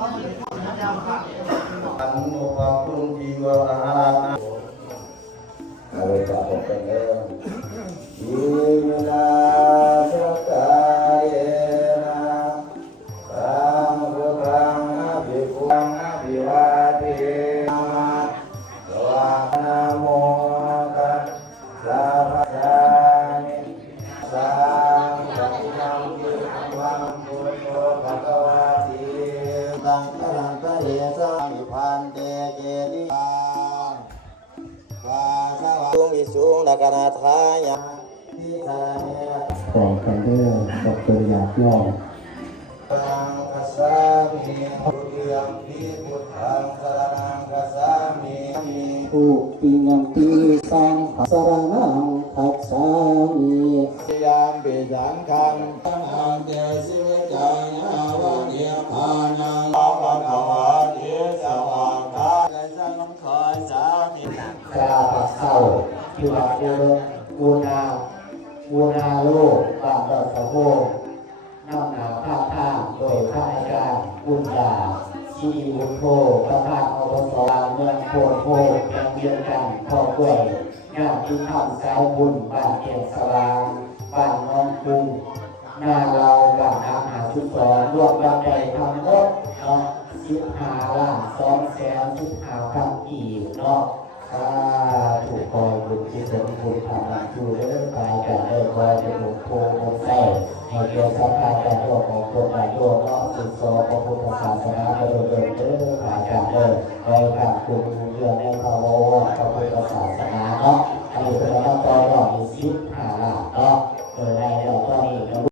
อันโนภาคุณจีวะอาหารเอาไปจับเป็นเรื่องยินาสกายนะสังฆังอภิปุังอภิวาเทนะสวานะโมตัสสะภะคะวะสังฆังนังกิวังพุทโธภะคะวะติตังฆรังกะเยสังวิพันเตเกติวาสวะตุงวิสุงดักนาทายะทิสาเนขอกันเด้อกับตัวอย่างย่อตังคัสสามิพุทธังพิพุทธังสรณังคัสสามิอุปิญังติสังฆสรณังคัสสามิยามปิสังฆังตังหังเตสิวิจายาวะเนียพานังอาภะวะเทสวะกาสังฆาสามิกาปะเข้าที่ว่าอุณาโลกบางดอกสะโพกน้ำหนาวผ้าโดยพระอาจารย์บุญญาชีบุญโพพระพาอวสานเมืองโพโพยังเดียวกันพ่อกล้วยญาติธรรมสายบุญบ้านเกียงสลางบ้านน้องคุงหน้าเราบ้านอาหารชุดสอนรวมกันไปทำรถเนาะ15,215,000อีกเนาะถูกคอยบุญที่เป็นบุญทำหลักชูเรื่องกายกันเรื่องคอยเป็นบุญโพบุญใส่ให้เกี่ยวสัมพันธ์กันตัวของคนใดตัวเนาะศึกษาพระพุทธศาสนาโดยเดินกายกันคอยกับคุณเรื่องในภาวะพระพุทธศาสนา